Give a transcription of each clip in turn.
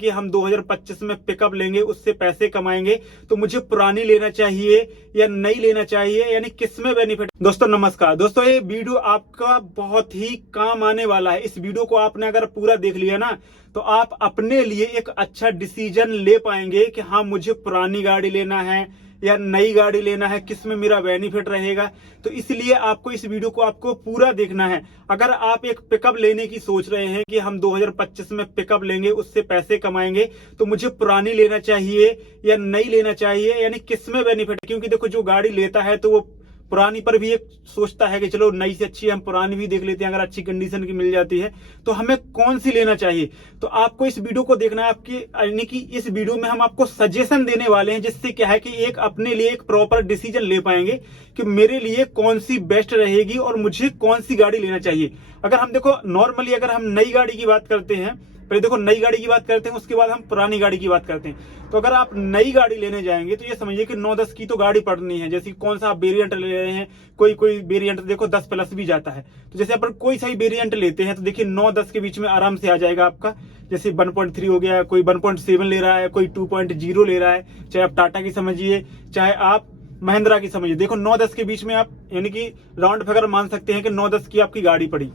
कि हम 2025 में पिकअप लेंगे, उससे पैसे कमाएंगे, तो मुझे पुरानी लेना चाहिए या नई लेना चाहिए, यानी किसमें बेनिफिट। दोस्तों नमस्कार। दोस्तों ये वीडियो आपका बहुत ही काम आने वाला है। इस वीडियो को आपने अगर पूरा देख लिया ना, तो आप अपने लिए एक अच्छा डिसीजन ले पाएंगे कि हाँ मुझे पुरानी गाड़ी लेना है या नई गाड़ी लेना है, किसमें मेरा बेनिफिट रहेगा। तो इसलिए आपको इस वीडियो को आपको पूरा देखना है। अगर आप एक पिकअप लेने की सोच रहे हैं कि हम 2025 में पिकअप लेंगे, उससे पैसे कमाएंगे, तो मुझे पुरानी लेना चाहिए या नई लेना चाहिए, यानी किसमें बेनिफिट। क्योंकि देखो जो गाड़ी लेता है तो वो पुरानी पर भी एक सोचता है कि चलो नई से अच्छी हम पुरानी भी देख लेते हैं, अगर अच्छी कंडीशन की मिल जाती है तो हमें कौन सी लेना चाहिए। तो आपको इस वीडियो को देखना है। आपकी यानी कि इस वीडियो में हम आपको सजेशन देने वाले हैं, जिससे क्या है कि एक अपने लिए एक प्रॉपर डिसीजन ले पाएंगे कि मेरे लिए कौन सी बेस्ट रहेगी और मुझे कौन सी गाड़ी लेना चाहिए। अगर हम देखो नॉर्मली अगर हम नई गाड़ी की बात करते हैं, पहले देखो नई गाड़ी की बात करते हैं, उसके बाद हम पुरानी गाड़ी की बात करते हैं। तो अगर आप नई गाड़ी लेने जाएंगे तो ये समझिए कि 9-10 की तो गाड़ी पड़नी है। जैसे कौन सा आप वेरिएंट ले रहे हैं, कोई वेरिएंट देखो 10 प्लस भी जाता है। तो जैसे अपन कोई सा ही वेरिएंट लेते हैं तो देखिए 9-10 के बीच में आराम से आ जाएगा आपका। जैसे 1.3 हो गया, कोई 1.7 ले रहा है, कोई 2.0 ले रहा है, चाहे आप टाटा की समझिए चाहे आप महिंद्रा की समझिए। देखो 9-10 के बीच में आप यानी कि राउंड फिगर मान सकते हैं कि 9-10 की आपकी गाड़ी पड़ी।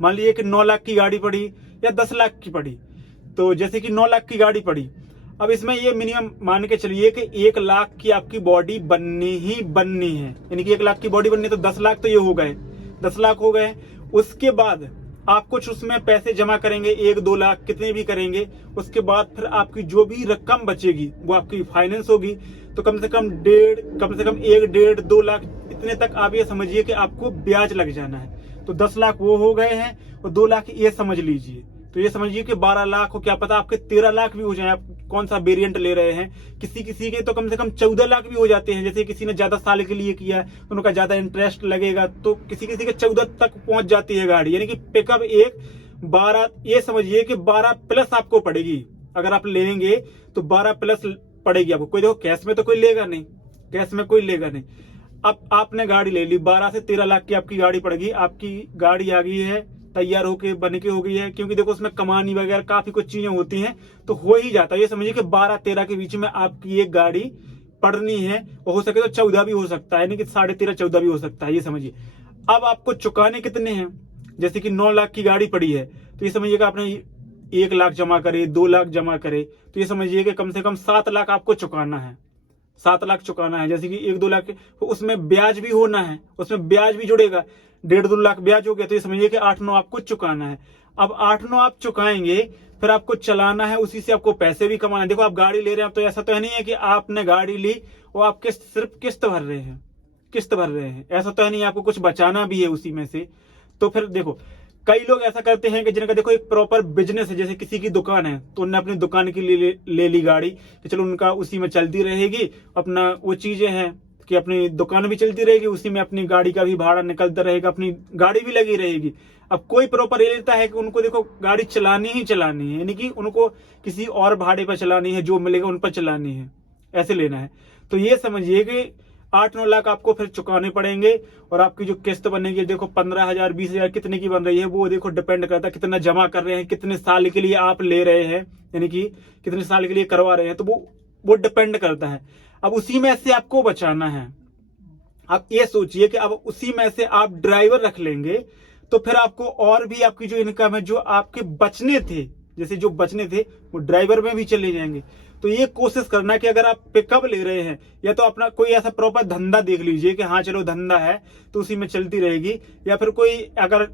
मान लीजिए कि 9 लाख की गाड़ी पड़ी या 10 लाख की पड़ी। तो जैसे कि 9 लाख की गाड़ी पड़ी, अब इसमें ये मिनिमम मान के चलिए कि 1 लाख की आपकी बॉडी बननी ही बननी है। यानी कि 1 लाख की बॉडी बननी है तो 10 लाख तो ये हो गए, 10 लाख हो गए। उसके बाद आप कुछ उसमें पैसे जमा करेंगे, 1-2 लाख कितने भी करेंगे। उसके बाद फिर आपकी जो भी रकम बचेगी वो आपकी फाइनेंस होगी। तो कम से कम 1-1.5-2 लाख इतने तक आप ये समझिए कि आपको ब्याज लग जाना है। तो 10 लाख वो हो गए हैं और 2 लाख ये समझ लीजिए। तो ये समझिए कि 12 लाख हो, क्या पता आपके 13 लाख भी हो जाए। आप कौन सा वेरिएंट ले रहे हैं, किसी किसी के तो कम से कम 14 लाख भी हो जाते हैं। जैसे किसी ने ज्यादा साल के लिए किया है तो उनका ज्यादा इंटरेस्ट लगेगा, तो किसी किसी के 14 तक पहुंच जाती है गाड़ी। यानी कि पिकअप एक 12, ये समझिए कि 12 प्लस आपको पड़ेगी। अगर आप लेंगे तो 12 प्लस पड़ेगी आपको। कोई देखो कैश में तो कोई लेगा नहीं, कैश में कोई लेगा नहीं। अब आपने गाड़ी ले ली, 12 से 13 लाख की आपकी गाड़ी पड़ेगी। आपकी गाड़ी आ गई है, तैयार होके बन के हो गई है, क्योंकि देखो उसमें कमानी वगैरह काफी कुछ चीजें होती हैं तो हो ही जाता है। ये समझिए कि 12-13 के बीच में आपकी एक गाड़ी पड़नी है, और हो सके तो 14 भी हो सकता है, यानी कि 13.5-14 भी हो सकता है। ये समझिए अब आपको चुकाने कितने हैं। जैसे कि 9 लाख की गाड़ी पड़ी है तो ये समझिएगा आपने 1 लाख जमा करे, 2 लाख जमा करे, तो ये समझिए कि कम से कम 7 लाख आपको चुकाना है। 7 लाख चुकाना है। जैसे कि 1-2 लाख तो उसमें ब्याज भी होना है, उसमें ब्याज भी जुड़ेगा। 1.5-2 लाख ब्याज हो गया तो ये समझिए कि 8-9 आपको चुकाना है। अब 8-9 आप चुकाएंगे, फिर आपको चलाना है, उसी से आपको पैसे भी कमाना है। देखो आप गाड़ी ले रहे हैं तो ऐसा तो है नहीं है कि आपने गाड़ी ली और आप सिर्फ किस्त भर रहे हैं, किस्त भर रहे हैं, ऐसा तो है नहीं। आपको कुछ बचाना भी है उसी में से। तो फिर देखो कई लोग ऐसा करते हैं कि जिनका देखो एक प्रॉपर बिजनेस है, जैसे किसी की दुकान है तो उन्होंने अपनी दुकान के लिए ले ली गाड़ी कि चलो उनका उसी में चलती रहेगी। अपना वो चीजें हैं कि अपनी दुकान भी चलती रहेगी, उसी में अपनी गाड़ी का भी भाड़ा निकलता रहेगा, अपनी गाड़ी भी लगी रहेगी। अब कोई प्रॉपर ये लेता है कि उनको देखो गाड़ी चलानी ही चलानी है, यानी कि उनको किसी और भाड़े पर चलानी है, जो मिलेगा उन पर चलानी है, ऐसे लेना है। तो ये समझिए कि 8-9 लाख आपको फिर चुकाने पड़ेंगे। और आपकी जो किस्त बनेगी देखो 15,000 20,000 कितने की बन रही है, वो देखो डिपेंड करता है कितना जमा कर रहे हैं, कितने साल के लिए आप ले रहे हैं, यानी कि कितने साल के लिए करवा रहे हैं, तो वो डिपेंड करता है। अब उसी में से आपको बचाना है। आप ये सोचिए कि अब उसी में से आप ड्राइवर रख लेंगे तो फिर आपको और भी आपकी जो इनकम है, जो आपके बचने थे, जैसे जो बचने थे वो ड्राइवर में भी चले जाएंगे। तो ये कोशिश करना कि अगर आप पिकअप ले रहे हैं या तो अपना कोई ऐसा प्रॉपर धंधा देख लीजिए कि हाँ चलो धंधा है तो उसी में चलती रहेगी, या फिर कोई अगर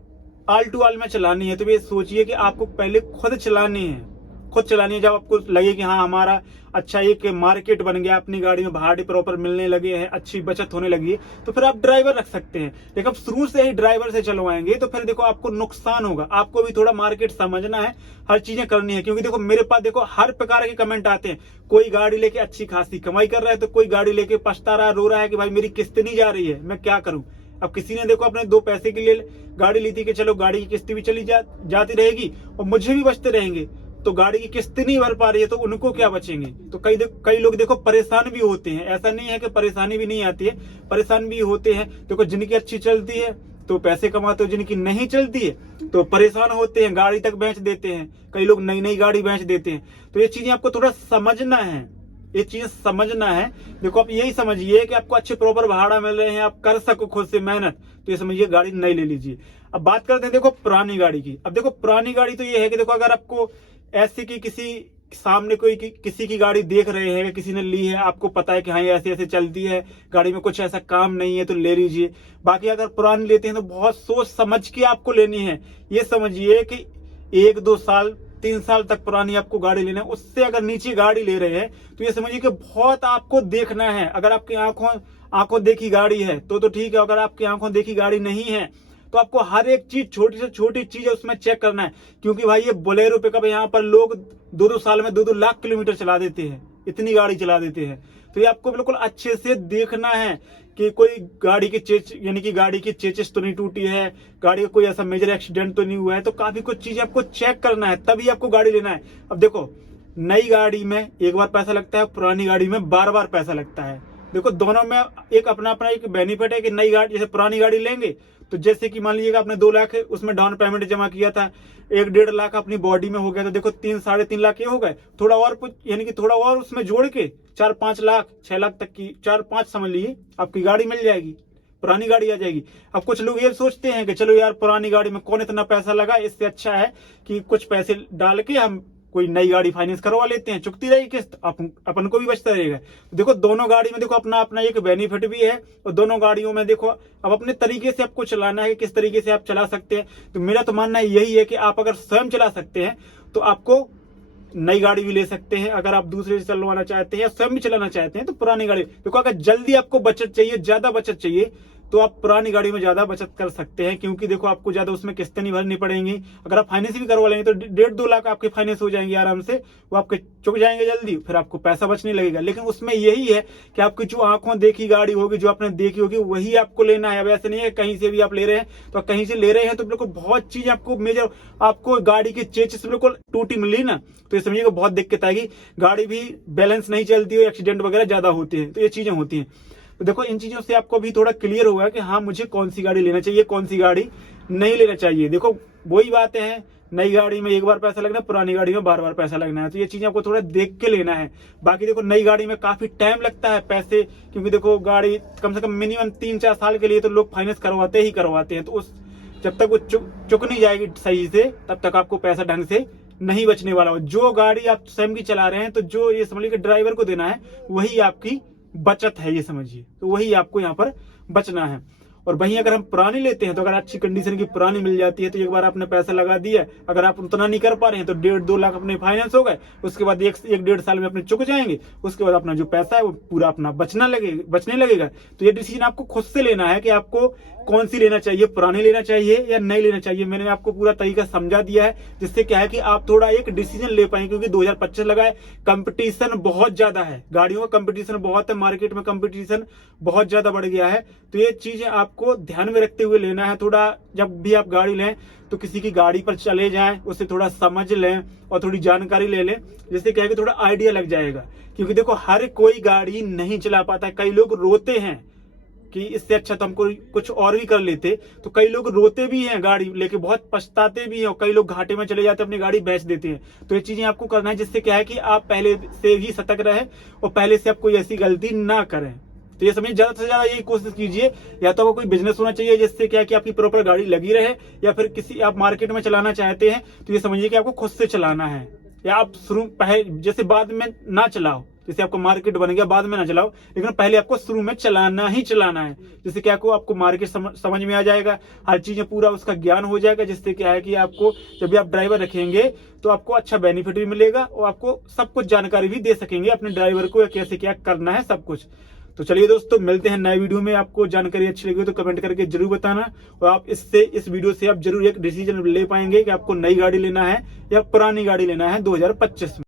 आल टू आल में चलानी है तो ये सोचिए कि आपको पहले खुद चलानी है, खुद चलानी है। जब आपको लगे कि हाँ हमारा अच्छा एक मार्केट बन गया, अपनी गाड़ी में भाड़े प्रॉपर मिलने लगे हैं, अच्छी बचत होने लगी है, तो फिर आप ड्राइवर रख सकते हैं। लेकिन अब शुरू से ही ड्राइवर से चलवाएंगे तो फिर देखो आपको नुकसान होगा। आपको भी थोड़ा मार्केट समझना है, हर चीजें करनी है। क्योंकि देखो मेरे पास देखो हर प्रकार के कमेंट आते हैं। कोई गाड़ी लेके अच्छी खासी कमाई कर रहा है तो कोई गाड़ी लेके पछता रहा, रो रहा है कि भाई मेरी किस्त नहीं जा रही है, मैं क्या करूं। अब किसी ने देखो अपने 2 पैसे के लिए गाड़ी ली थी कि चलो गाड़ी की किस्त भी चली जाती रहेगी और मुझे भी बचते रहेंगे, तो गाड़ी की किस्त नहीं भर पा रही है तो उनको क्या बचेंगे। तो कई लोग देखो परेशान भी होते हैं। ऐसा नहीं है कि परेशानी भी नहीं आती है, परेशान भी होते हैं। देखो जिनकी अच्छी चलती है तो पैसे कमाते हो, जिनकी नहीं चलती है तो परेशान होते हैं, गाड़ी तक बेच देते हैं, कई लोग नई नई गाड़ी बेच देते हैं। तो ये चीजें आपको थोड़ा समझना है, ये चीजें समझना है। देखो आप यही समझिए कि आपको अच्छे प्रॉपर भाड़ा मिल रहे हैं, आप कर सको खुद से मेहनत, तो ये समझिए गाड़ी नई ले लीजिए। अब बात करते हैं देखो पुरानी गाड़ी की। अब देखो पुरानी गाड़ी तो ये है कि देखो अगर आपको ऐसे की किसी सामने कोई किसी की गाड़ी देख रहे हैं, किसी ने ली है, आपको पता है कि हाँ ये ऐसे ऐसे चलती है, गाड़ी में कुछ ऐसा काम नहीं है, तो ले लीजिए। बाकी अगर पुरानी लेते हैं तो बहुत सोच समझ के आपको लेनी है। ये समझिए कि 1-2 साल 3 साल तक पुरानी आपको गाड़ी लेना है, उससे अगर नीचे गाड़ी ले रहे हैं तो ये समझिए कि बहुत आपको देखना है। अगर आपकी आंखों देखी गाड़ी है तो ठीक है, अगर आपकी आंखों देखी गाड़ी नहीं है तो आपको हर एक चीज, छोटी से छोटी चीज है उसमें चेक करना है। क्योंकि भाई ये बोलेरो पिकअप यहाँ पर लोग 2-2 साल में 2-2 लाख किलोमीटर चला देते हैं, इतनी गाड़ी चला देते हैं। तो ये आपको बिल्कुल अच्छे से देखना है कि कोई गाड़ी की यानी कि गाड़ी की चेचिस तो नहीं टूटी है, गाड़ी का कोई ऐसा मेजर एक्सीडेंट तो नहीं हुआ है। तो काफी कुछ चीजें आपको चेक करना है, तभी आपको गाड़ी लेना है। अब देखो नई गाड़ी में एक बार पैसा लगता है, पुरानी गाड़ी में बार बार पैसा लगता है। देखो दोनों में एक अपना अपना एक बेनिफिट है कि नई गाड़ी, जैसे पुरानी गाड़ी लेंगे तो जैसे कि मान लीजिएगा आपने 2 लाख उसमें डाउन पेमेंट जमा किया था, 1-1.5 लाख अपनी बॉडी में हो गया, तो देखो 3-3.5 लाख ये हो गए। थोड़ा और कुछ यानी कि थोड़ा और उसमें जोड़ के 4-5 लाख 6 लाख तक की 4-5 समझ लीजिए आपकी गाड़ी मिल जाएगी, पुरानी गाड़ी आ जाएगी। अब कुछ लोग ये सोचते हैं कि चलो यार पुरानी गाड़ी में कौन इतना पैसा लगा, इससे अच्छा है कि कुछ पैसे डाल के हम कोई नई गाड़ी फाइनेंस करवा लेते हैं, चुकती रहेगी किस्त, अपन को भी बचता रहेगा। देखो दोनों गाड़ी में देखो अपना अपना एक बेनिफिट भी है, और दोनों गाड़ियों में देखो अब अपने तरीके से आपको चलाना है, किस तरीके से आप चला सकते हैं। तो मेरा तो मानना यही है कि आप अगर स्वयं चला सकते हैं तो आपको नई गाड़ी भी ले सकते हैं। अगर आप दूसरे से चलवाना चाहते हैं या स्वयं भी चलाना चाहते हैं तो पुरानी गाड़ी। देखो अगर जल्दी आपको बचत चाहिए, ज्यादा बचत चाहिए, तो आप पुरानी गाड़ी में ज्यादा बचत कर सकते हैं, क्योंकि देखो आपको ज्यादा उसमें किस्तें नहीं भरनी पड़ेंगी। अगर आप फाइनेंस भी करवा लेंगे तो 1.5-2 लाख आपके फाइनेंस हो जाएंगे आराम से, वो आपके चुक जाएंगे जल्दी, फिर आपको पैसा बचने लगेगा। लेकिन उसमें यही है कि आपकी जो आंखों देखी गाड़ी होगी, जो आपने देखी होगी, वही आपको लेना है। वैसे नहीं है कहीं से भी आप ले रहे हैं, तो कहीं से ले रहे हैं तो बिल्कुल बहुत चीज आपको मेजर, आपको गाड़ी की चेचिस बिल्कुल टूटी मिली ना, तो ये समझिएगा बहुत दिक्कत आएगी। गाड़ी भी बैलेंस नहीं चलती हो, एक्सीडेंट वगैरह ज्यादा होते हैं, तो ये चीजें होती हैं। तो देखो इन चीजों से आपको भी थोड़ा क्लियर होगा कि हाँ मुझे कौन सी गाड़ी लेना चाहिए, कौन सी गाड़ी नहीं लेना चाहिए। देखो वही बातें हैं, नई गाड़ी में एक बार पैसा लगना है, पुरानी गाड़ी में बार बार पैसा लगना है। तो ये चीजें आपको थोड़ा देख के लेना है। बाकी देखो नई गाड़ी में काफी टाइम लगता है पैसे, क्योंकि देखो गाड़ी कम से कम मिनिमम 3-4 साल के लिए तो लोग फाइनेंस करवाते ही करवाते हैं। तो उस जब तक वो चुक नहीं जाएगी सही से, तब तक आपको पैसा ढंग से नहीं बचने वाला हो। जो गाड़ी आप स्वयं की चला रहे हैं, तो जो ये समझ लीजिए ड्राइवर को देना है, वही आपकी बचत है, ये समझिए। तो वही आपको यहाँ पर बचना है। और वहीं अगर हम पुरानी लेते हैं तो अगर अच्छी कंडीशन की पुरानी मिल जाती है तो एक बार आपने पैसा लगा दिया, अगर आप उतना नहीं कर पा रहे हैं तो 1.5-2 लाख अपने फाइनेंस हो गए, उसके बाद 1-1.5 साल में अपने चुक जाएंगे, उसके बाद अपना जो पैसा है वो पूरा अपना बचने लगेगा। तो ये डिसीजन आपको खुद से लेना है कि आपको कौन सी लेना चाहिए, पुरानी लेना चाहिए या नहीं लेना चाहिए। मैंने आपको पूरा तरीका समझा दिया है, जिससे क्या है कि आप थोड़ा एक डिसीजन ले पाएंगे। क्योंकि 2025 लगा है, कंपटीशन बहुत ज्यादा है, गाड़ियों का कंपटीशन बहुत है, मार्केट में कंपटीशन बहुत ज्यादा बढ़ गया है। तो ये चीजें आपको ध्यान में रखते हुए लेना है। थोड़ा जब भी आप गाड़ी लें तो किसी की गाड़ी पर चले जाएं, उससे थोड़ा समझ लें और थोड़ी जानकारी ले लें, जिससे क्या है कि थोड़ा आइडिया लग जाएगा। क्योंकि देखो हर कोई गाड़ी नहीं चला पाता है। कई लोग रोते हैं कि इससे अच्छा तो हमको कुछ और भी कर लेते, तो कई लोग रोते भी हैं गाड़ी लेके, बहुत पछताते भी हैं, और कई लोग घाटे में चले जाते हैं, अपनी गाड़ी बेच देते हैं। तो ये चीजें आपको करना है, जिससे क्या है कि आप पहले से ही सतर्क रहे और पहले से आप कोई ऐसी गलती ना करें। तो ये समझिए ज्यादा से ज्यादा यही कोशिश कीजिए, या तो आपको कोई बिजनेस होना चाहिए जिससे क्या है कि आपकी प्रॉपर गाड़ी लगी रहे, या फिर किसी आप मार्केट में चलाना चाहते हैं तो ये समझिए कि आपको खुद से चलाना है। या आप शुरू जैसे बाद में ना चलाओ, जैसे आपको मार्केट बन गया बाद में ना चलाओ, लेकिन पहले आपको शुरू में चलाना ही चलाना है। जिससे क्या आपको मार्केट समझ में आ जाएगा, हर चीजें पूरा उसका ज्ञान हो जाएगा। जिससे क्या है कि आपको जब भी आप ड्राइवर रखेंगे तो आपको अच्छा बेनिफिट भी मिलेगा, और आपको सब कुछ जानकारी भी दे सकेंगे अपने ड्राइवर को, कैसे क्या करना है सब कुछ। तो चलिए दोस्तों, मिलते हैं नए वीडियो में। आपको जानकारी अच्छी लगी तो कमेंट करके जरूर बताना, और आप इस वीडियो से आप जरूर एक डिसीजन ले पाएंगे कि आपको नई गाड़ी लेना है या पुरानी गाड़ी लेना है 2025 में।